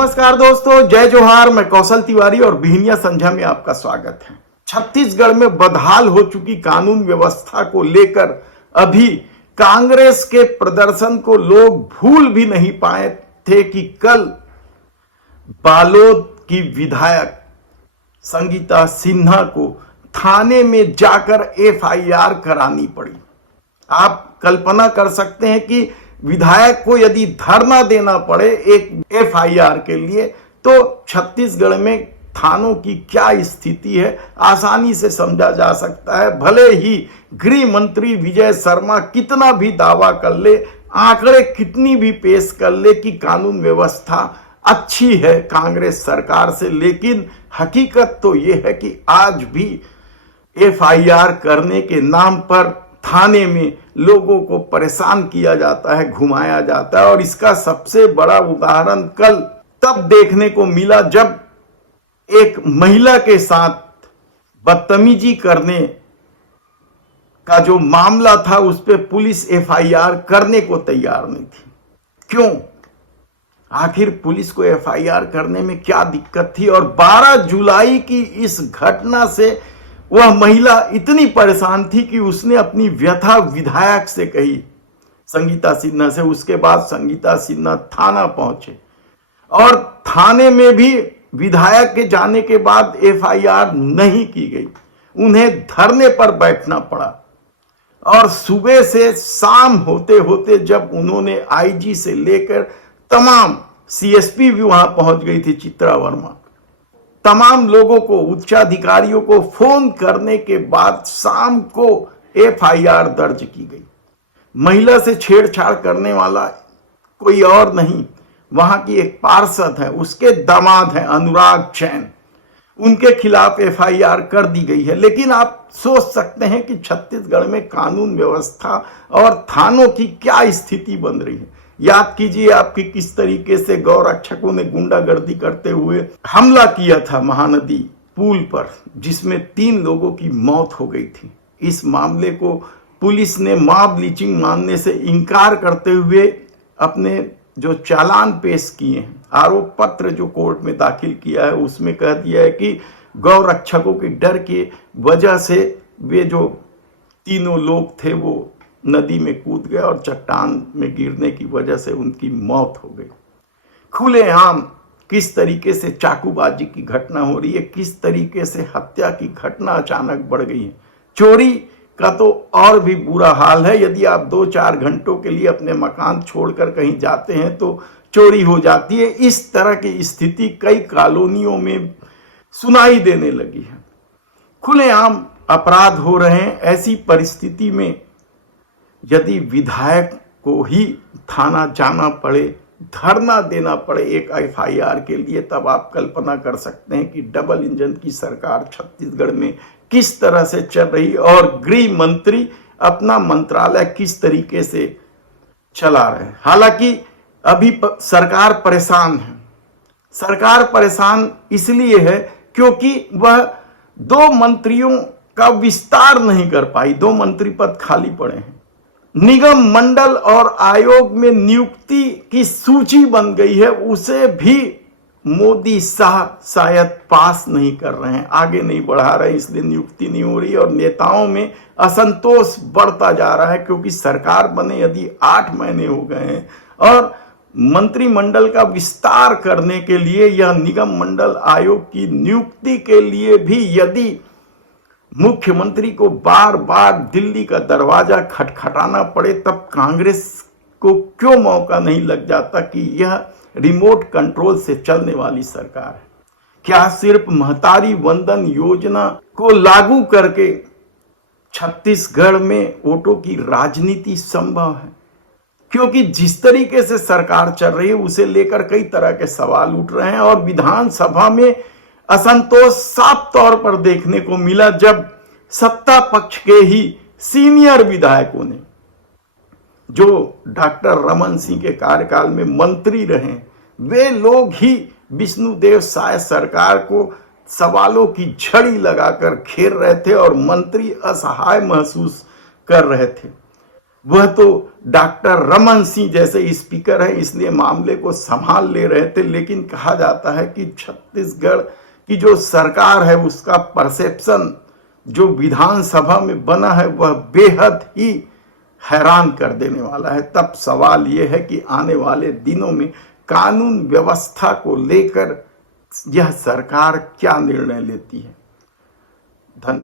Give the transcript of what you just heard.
नमस्कार दोस्तों, जय जोहार। मैं कौशल तिवारी और बिहनिया संध्या में आपका स्वागत है। छत्तीसगढ़ में बदहाल हो चुकी कानून व्यवस्था को लेकर अभी कांग्रेस के प्रदर्शन को लोग भूल भी नहीं पाए थे कि कल बालोद की विधायक संगीता सिन्हा को थाने में जाकर एफआईआर करानी पड़ी। आप कल्पना कर सकते हैं कि विधायक को यदि धरना देना पड़े एक एफआईआर के लिए तो छत्तीसगढ़ में थानों की क्या स्थिति है आसानी से समझा जा सकता है। भले ही गृह मंत्री विजय शर्मा कितना भी दावा कर ले, आंकड़े कितनी भी पेश कर ले कि कानून व्यवस्था अच्छी है कांग्रेस सरकार से, लेकिन हकीकत तो यह है कि आज भी एफआईआर करने के नाम पर थाने में लोगों को परेशान किया जाता है, घुमाया जाता है। और इसका सबसे बड़ा उदाहरण कल तब देखने को मिला जब एक महिला के साथ बदतमीजी करने का जो मामला था उस पर पुलिस एफआईआर करने को तैयार नहीं थी। क्यों? आखिर पुलिस को एफआईआर करने में क्या दिक्कत थी? और 12 जुलाई की इस घटना से वह महिला इतनी परेशान थी कि उसने अपनी व्यथा विधायक से कही, संगीता सिन्हा से। उसके बाद संगीता सिन्हा थाना पहुंचे और थाने में भी विधायक के जाने के बाद एफआईआर नहीं की गई, उन्हें धरने पर बैठना पड़ा। और सुबह से शाम होते होते जब उन्होंने आईजी से लेकर तमाम सीएसपी भी वहां पहुंच गई थी, चित्रा वर्मा, तमाम लोगों को, उच्चाधिकारियों को फोन करने के बाद शाम को एफआईआर दर्ज की गई। महिला से छेड़छाड़ करने वाला कोई और नहीं, वहां की एक पार्षद है, उसके दामाद हैं अनुराग जैन, उनके खिलाफ एफआईआर कर दी गई है। लेकिन आप सोच सकते हैं कि छत्तीसगढ़ में कानून व्यवस्था और थानों की क्या स्थिति बन रही है। याद कीजिए आपकी किस तरीके से गौ रक्षकों ने गुंडागर्दी करते हुए हमला किया था महानदी पुल पर, जिसमें 3 लोगों की मौत हो गई थी। इस मामले को पुलिस ने मॉब लिंचिंग मानने से इनकार करते हुए अपने जो चालान पेश किए हैं, आरोप पत्र जो कोर्ट में दाखिल किया है, उसमें कह दिया है कि गौ रक्षकों के डर की वजह से वे जो तीनों लोग थे वो नदी में कूद गए और चट्टान में गिरने की वजह से उनकी मौत हो गई। खुलेआम किस तरीके से चाकूबाजी की घटना हो रही है, किस तरीके से हत्या की घटना अचानक बढ़ गई है। चोरी का तो और भी बुरा हाल है। यदि आप 2-4 घंटों के लिए अपने मकान छोड़कर कहीं जाते हैं तो चोरी हो जाती है। इस तरह की स्थिति कई कॉलोनियों में सुनाई देने लगी है। खुलेआम अपराध हो रहे हैं। ऐसी परिस्थिति में यदि विधायक को ही थाना जाना पड़े, धरना देना पड़े एक एफआईआर के लिए, तब आप कल्पना कर सकते हैं कि डबल इंजन की सरकार छत्तीसगढ़ में किस तरह से चल रही और गृह मंत्री अपना मंत्रालय किस तरीके से चला रहे हैं। हालांकि अभी सरकार परेशान है। सरकार परेशान इसलिए है क्योंकि वह 2 मंत्रियों का विस्तार नहीं कर पाई। 2 मंत्री पद खाली पड़े हैं। निगम मंडल और आयोग में नियुक्ति की सूची बन गई है, उसे भी मोदी शाह शायद पास नहीं कर रहे हैं, आगे नहीं बढ़ा रहे, इसलिए नियुक्ति नहीं हो रही। और नेताओं में असंतोष बढ़ता जा रहा है क्योंकि सरकार बने यदि 8 महीने हो गए हैं और मंत्रिमंडल का विस्तार करने के लिए या निगम मंडल आयोग की नियुक्ति के लिए भी यदि मुख्यमंत्री को बार बार दिल्ली का दरवाजा खटखटाना पड़े, तब कांग्रेस को क्यों मौका नहीं लग जाता कि यह रिमोट कंट्रोल से चलने वाली सरकार है। क्या सिर्फ महतारी वंदन योजना को लागू करके छत्तीसगढ़ में वोटों की राजनीति संभव है? क्योंकि जिस तरीके से सरकार चल रही है उसे लेकर कई तरह के सवाल उठ रहे हैं और विधानसभा में असंतोष साफ तौर पर देखने को मिला जब सत्ता पक्ष के ही सीनियर विधायकों ने, जो डॉक्टर रमन सिंह के कार्यकाल में मंत्री रहे, वे लोग ही विष्णुदेव साय सरकार को सवालों की झड़ी लगाकर घेर रहे थे और मंत्री असहाय महसूस कर रहे थे। वह तो डॉक्टर रमन सिंह जैसे स्पीकर हैं इसलिए मामले को संभाल ले रहे थे, लेकिन कहा जाता है कि छत्तीसगढ़ की जो सरकार है उसका परसेप्शन जो विधानसभा में बना है वह बेहद ही हैरान कर देने वाला है। तब सवाल यह है कि आने वाले दिनों में कानून व्यवस्था को लेकर यह सरकार क्या निर्णय लेती है। धन्यवाद।